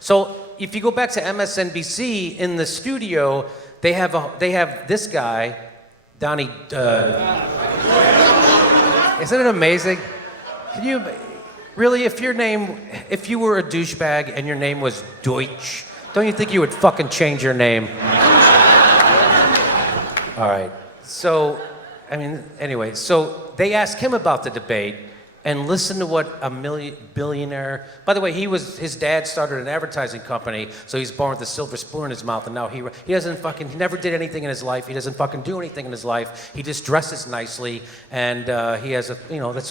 So if you go back to MSNBC in the studio, they have this guy, Donny. Isn't it amazing? Can you really, if you were a douchebag and your name was Deutsch, don't you think you would fucking change your name? All right. So, anyway, so they asked him about the debate, and listen to what a billionaire. By the way, his dad started an advertising company, so he's born with a silver spoon in his mouth, and now he never did anything in his life. He doesn't fucking do anything in his life. He just dresses nicely, and he has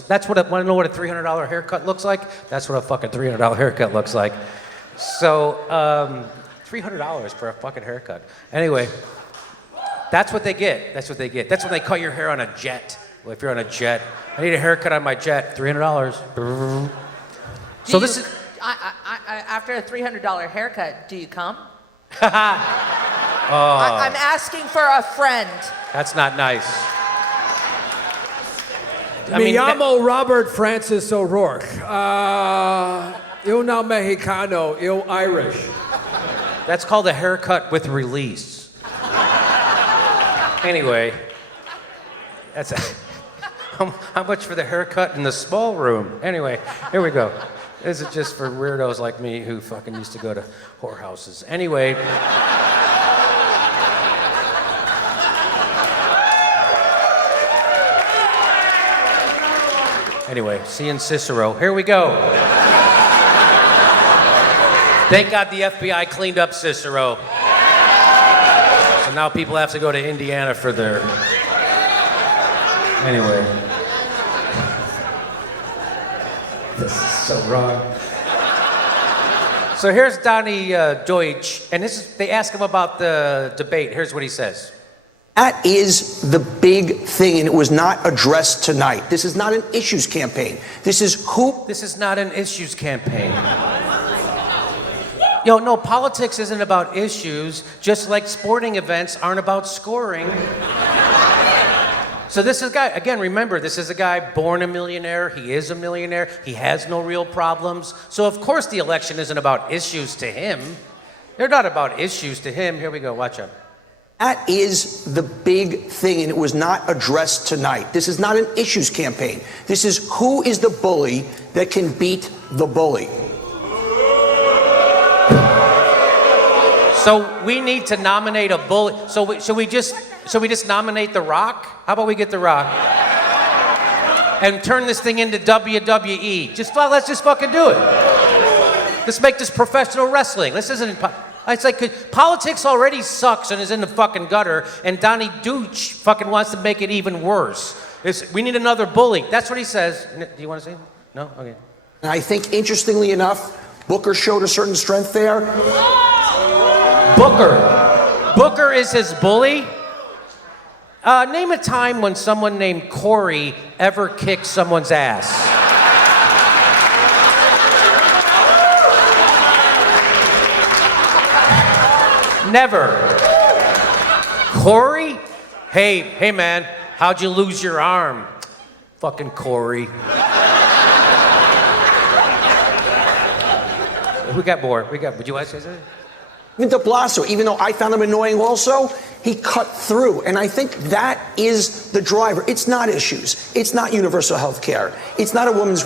that's what want to know what a $300 haircut looks like? That's what a fucking $300 haircut looks like. So, $300 for a fucking haircut. Anyway, that's what they get. That's what they get. That's when they cut your hair on a jet. Well, if you're on a jet, I need a haircut on my jet, $300. So this is... After a $300 haircut, do you come? Oh. I'm asking for a friend. That's not nice. Me llamo Robert Francis O'Rourke. Eu não mexicano, eu Irish. That's called a haircut with release. Anyway, that's... How much for the haircut in the small room? Anyway, here we go. This is just for weirdos like me who fucking used to go to whorehouses. Anyway. Anyway, seeing Cicero. Here we go. Thank God the FBI cleaned up Cicero. So now people have to go to Indiana for their... Anyway. This is so wrong. So here's Donny Deutsch, and they ask him about the debate. Here's what he says. That is the big thing, and it was not addressed tonight. This is not an issues campaign. This is not an issues campaign. No, politics isn't about issues, just like sporting events aren't about scoring. So this is a guy, again, remember, this is a guy born a millionaire. He is a millionaire. He has no real problems. So of course the election isn't about issues to him. They're not about issues to him. Here we go, watch out. That is the big thing, and it was not addressed tonight. This is not an issues campaign. This is who is the bully that can beat the bully. So we need to nominate a bully. Should we just nominate The Rock? How about we get The Rock? And turn this thing into WWE. Let's just fucking do it. Let's make this professional wrestling. This isn't... It's like politics already sucks and is in the fucking gutter, and Donny Deutsch fucking wants to make it even worse. We need another bully. That's what he says. Do you want to say it? No? Okay. And I think, interestingly enough, Booker showed a certain strength there. Booker is his bully? Name a time when someone named Corey ever kicked someone's ass. Never. Corey? Hey man, how'd you lose your arm? Fucking Corey. We got more. Would you want to say something? Even de Blasio, even though I found him annoying also, he cut through. And I think that is the driver. It's not issues. It's not universal health care. It's not a woman's...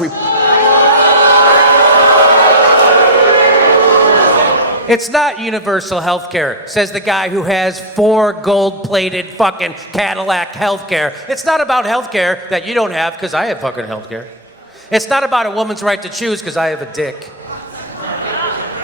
It's not universal health care, says the guy who has 4 gold-plated fucking Cadillac health care. It's not about health care that you don't have, because I have fucking health care. It's not about a woman's right to choose, because I have a dick.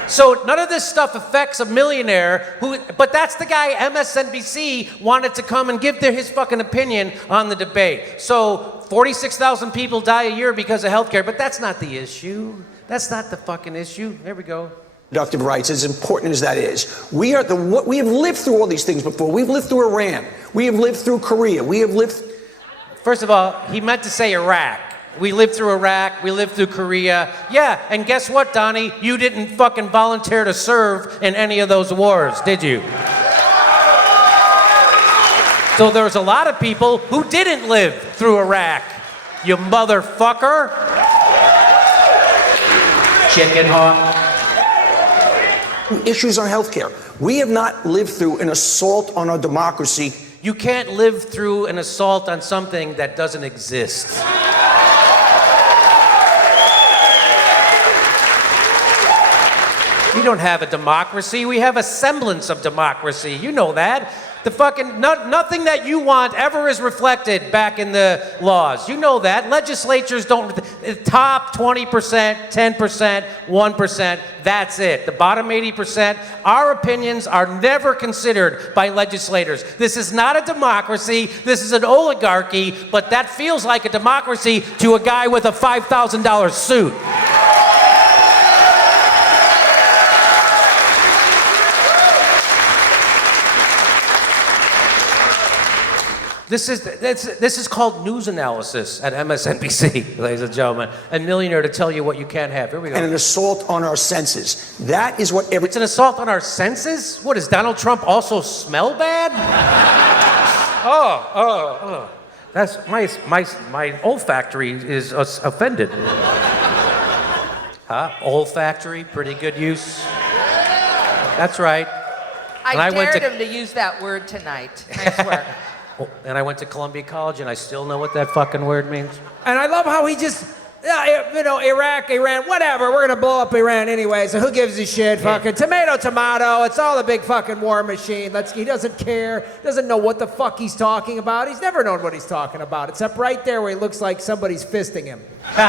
So none of this stuff affects a millionaire but that's the guy MSNBC wanted to come and give his fucking opinion on the debate. So 46,000 people die a year because of healthcare, but that's not the issue. That's not the fucking issue. There we go. Reproductive rights, as important as that is. We have lived through all these things before. We've lived through Iran. We have lived through Korea. We have lived... First of all, he meant to say Iraq. We lived through Iraq, we lived through Korea. Yeah, and guess what, Donny? You didn't fucking volunteer to serve in any of those wars, did you? So there's a lot of people who didn't live through Iraq, you motherfucker. Chicken hawk. issues on healthcare. We have not lived through an assault on our democracy. You can't live through an assault on something that doesn't exist. We don't have a democracy. We have a semblance of democracy. You know that. The fucking nothing that you want ever is reflected back in the laws. You know that. Legislatures don't. Top 20%, 10%, 1%. That's it. The bottom 80%. Our opinions are never considered by legislators. This is not a democracy. This is an oligarchy. But that feels like a democracy to a guy with a $5,000 suit. This is called news analysis at MSNBC, ladies and gentlemen. A millionaire to tell you what you can't have. Here we go. And an assault on our senses. That is what It's an assault on our senses? What, does Donald Trump also smell bad? That's my olfactory is offended. Huh? Olfactory, pretty good use. That's right. I dared him to use that word tonight. Nice work. And I went to Columbia College, and I still know what that fucking word means. And I love how he just, you know, Iraq, Iran, whatever. We're gonna blow up Iran anyway. So who gives a shit? Fucking tomato, tomato. It's all a big fucking war machine. He doesn't care. Doesn't know what the fuck he's talking about. He's never known what he's talking about, except right there where he looks like somebody's fisting him. All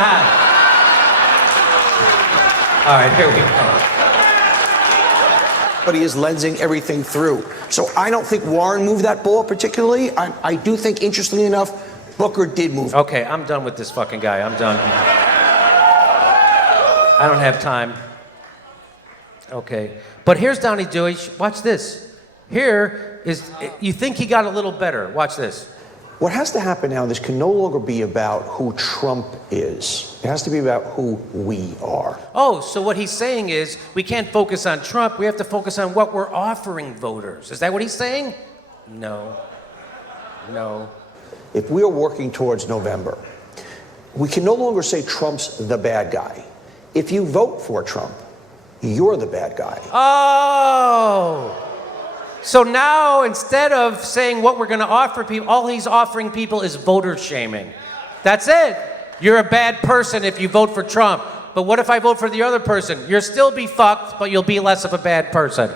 right, here we go. But he is lensing everything through. So I don't think Warren moved that ball particularly. I do think, interestingly enough, Booker did move. Okay, I'm done with this fucking guy. I'm done. I don't have time. Okay. But here's Donny Deutsch. Watch this. Here is, you think he got a little better. Watch this. What has to happen now, this can no longer be about who Trump is. It has to be about who we are. Oh, so what he's saying is we can't focus on Trump. We have to focus on what we're offering voters. Is that what he's saying? No. No. If we are working towards November, we can no longer say Trump's the bad guy. If you vote for Trump, you're the bad guy. Oh. So now, instead of saying what we're going to offer people, all he's offering people is voter shaming. That's it. You're a bad person if you vote for Trump. But what if I vote for the other person? You'll still be fucked, but you'll be less of a bad person.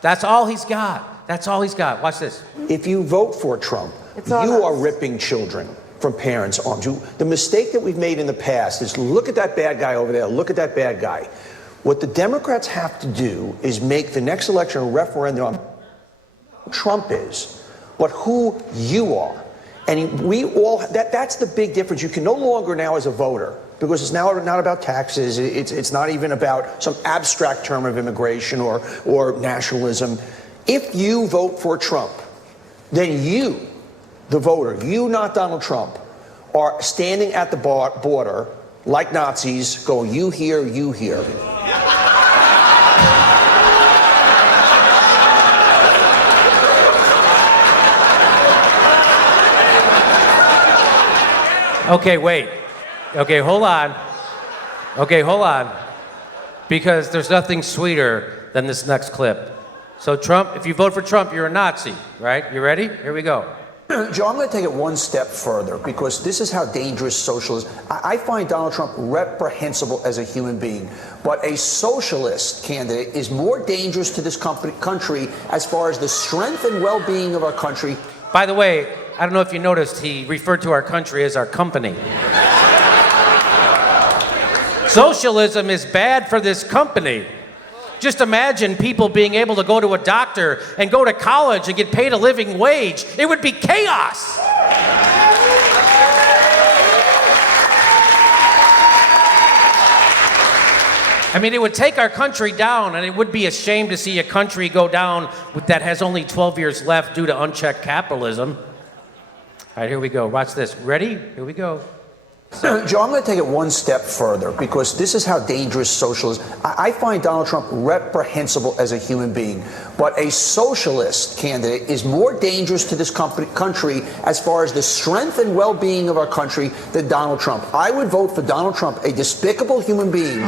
That's all he's got. That's all he's got. Watch this. If you vote for Trump, you are ripping children from parents' arms. The mistake that we've made in the past is look at that bad guy over there, look at that bad guy. What the Democrats have to do is make the next election a referendum on who Trump is, but who you are. And we all, that's the big difference. You can no longer now as a voter, because it's now not about taxes, it's not even about some abstract term of immigration or nationalism. If you vote for Trump, then you, the voter, you, not Donald Trump, are standing at the border like Nazis going, you here, you here. Okay, wait. Okay, hold on. Okay, hold on. Because there's nothing sweeter than this next clip. So Trump, if you vote for Trump, you're a Nazi, right? You ready? Here we go. Joe, I'm going to take it one step further because this is how dangerous socialism. I find Donald Trump reprehensible as a human being, but a socialist candidate is more dangerous to this country as far as the strength and well-being of our country. By the way, I don't know if you noticed, he referred to our country as our company. Socialism is bad for this company. Just imagine people being able to go to a doctor and go to college and get paid a living wage. It would be chaos. I mean, it would take our country down, and it would be a shame to see a country go down that has only 12 years left due to unchecked capitalism. All right, here we go. Watch this. Ready? Here we go. Joe, I'm going to take it one step further because this is how dangerous socialism. I find Donald Trump reprehensible as a human being, but a socialist candidate is more dangerous to this country as far as the strength and well-being of our country than Donald Trump. I would vote for Donald Trump, a despicable human being.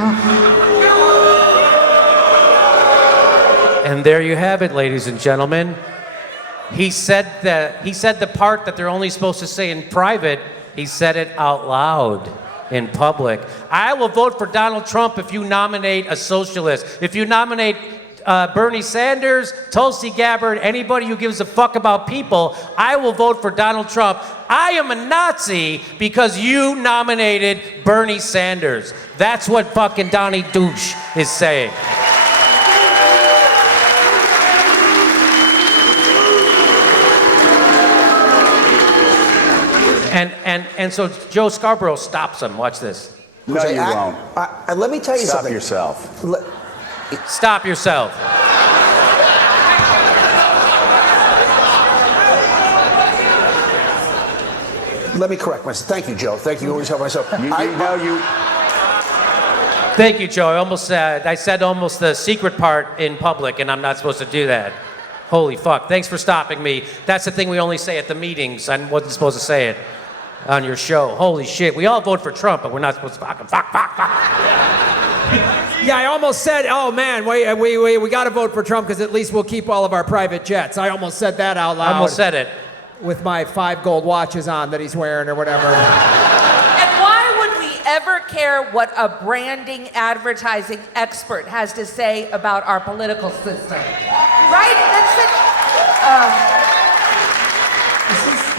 And there you have it, ladies and gentlemen. He said the part that they're only supposed to say in private, he said it out loud in public. I will vote for Donald Trump if you nominate a socialist. If you nominate Bernie Sanders, Tulsi Gabbard, anybody who gives a fuck about people, I will vote for Donald Trump. I am a Nazi because you nominated Bernie Sanders. That's what fucking Donny Deutsch is saying. And so Joe Scarborough stops him. Watch this. No, you won't. Let me tell you Stop something. yourself. Stop yourself. Let me correct myself. Thank you, Joe. Thank you. You always help myself. Thank you, Joe. I said almost the secret part in public, and I'm not supposed to do that. Holy fuck. Thanks for stopping me. That's the thing we only say at the meetings. I wasn't supposed to say it on your show. Holy shit. We all vote for Trump, but we're not supposed to fuck. Yeah, I almost said, oh man, we got to vote for Trump because at least we'll keep all of our private jets. I almost said that out loud. I almost said it. With my 5 gold watches on that he's wearing or whatever. And why would we ever care what a branding advertising expert has to say about our political system? Right? That's such...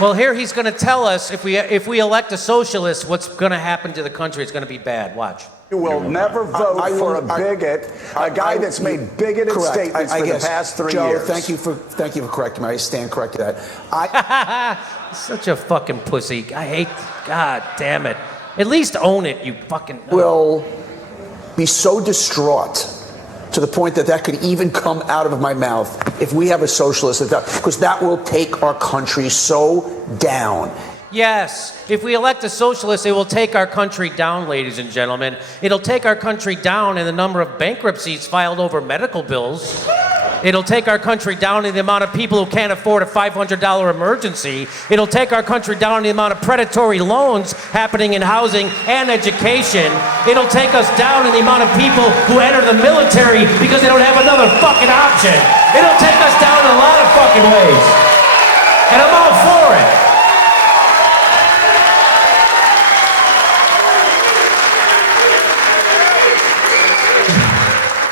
Well, here he's going to tell us if we elect a socialist, what's going to happen to the country. It's going to be bad. Watch. You will never vote for a bigot, a guy that's made bigoted statements for the past 3 years. Joe, thank you for correcting me. I stand corrected that. Such a fucking pussy. I hate. God damn it. At least own it, you fucking. Will be so distraught to the point that could even come out of my mouth if we have a socialist, because that will take our country so down. Yes, if we elect a socialist, it will take our country down, ladies and gentlemen. It'll take our country down in the number of bankruptcies filed over medical bills. It'll take our country down in the amount of people who can't afford a $500 emergency. It'll take our country down in the amount of predatory loans happening in housing and education. It'll take us down in the amount of people who enter the military because they don't have another fucking option. It'll take us down in a lot of fucking ways. And I'm all for it.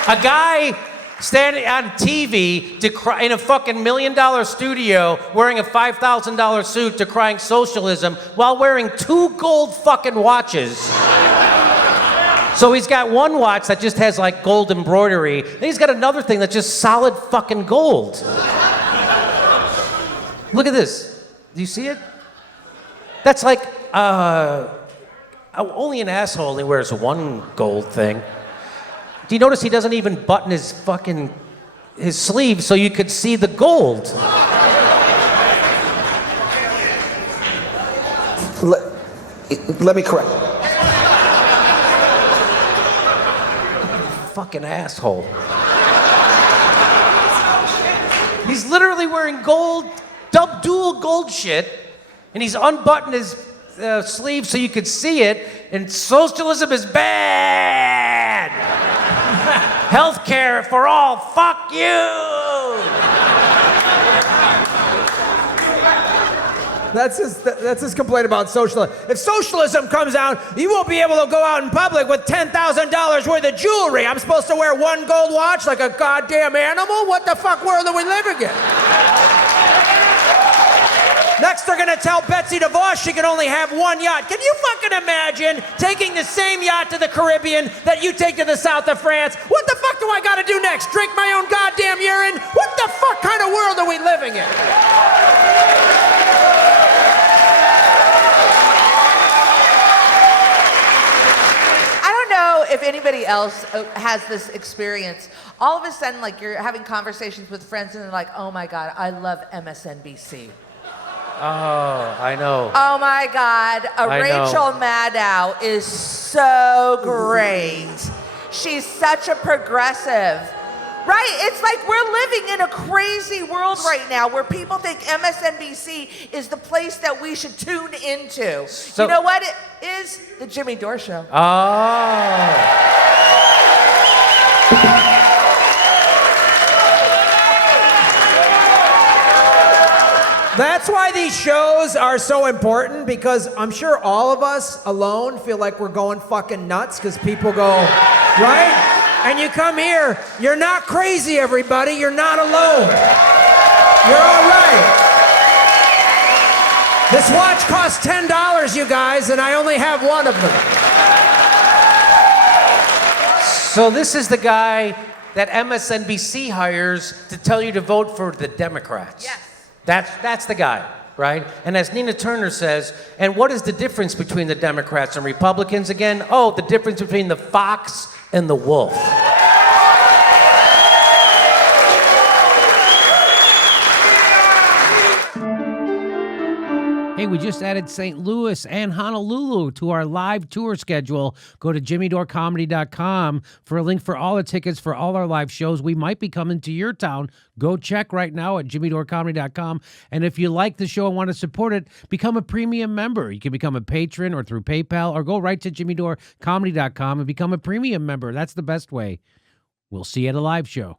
A guy standing on TV in a fucking $1 million studio wearing a $5,000 suit decrying socialism while wearing 2 gold fucking watches. So he's got one watch that just has like gold embroidery, and he's got another thing that's just solid fucking gold. Look at this. Do you see it? That's like, only an asshole only wears one gold thing. Do you notice he doesn't even button his sleeve so you could see the gold? Let me correct. Fucking asshole. He's literally wearing dual gold shit, and he's unbuttoned his sleeve so you could see it, and socialism is bad. Healthcare for all, fuck you! That's his complaint about socialism. If socialism comes out, you won't be able to go out in public with $10,000 worth of jewelry. I'm supposed to wear 1 gold watch like a goddamn animal? What the fuck world are we living in? Next, they're gonna tell Betsy DeVos she can only have 1 yacht. Can you fucking imagine taking the same yacht to the Caribbean that you take to the south of France? What the fuck do I gotta do next? Drink my own goddamn urine? What the fuck kind of world are we living in? I don't know if anybody else has this experience. All of a sudden, like, you're having conversations with friends and they're like, oh my God, I love MSNBC. Oh, I know. Oh my God, Rachel Maddow is so great. She's such a progressive. Right? It's like we're living in a crazy world right now where people think MSNBC is the place that we should tune into. So, you know what it is? The Jimmy Dore Show. Oh. That's why these shows are so important, because I'm sure all of us alone feel like we're going fucking nuts because people go, right? And you come here, you're not crazy, everybody. You're not alone. You're all right. This watch costs $10, you guys, and I only have one of them. So this is the guy that MSNBC hires to tell you to vote for the Democrats. Yes. That's the guy, right? And as Nina Turner says, and what is the difference between the Democrats and Republicans again? Oh, the difference between the fox and the wolf. Hey, we just added St. Louis and Honolulu to our live tour schedule. Go to jimmydorecomedy.com for a link for all the tickets for all our live shows. We might be coming to your town. Go check right now at jimmydorecomedy.com. And if you like the show and want to support it, become a premium member. You can become a patron or through PayPal, or go right to jimmydorecomedy.com and become a premium member. That's the best way. We'll see you at a live show.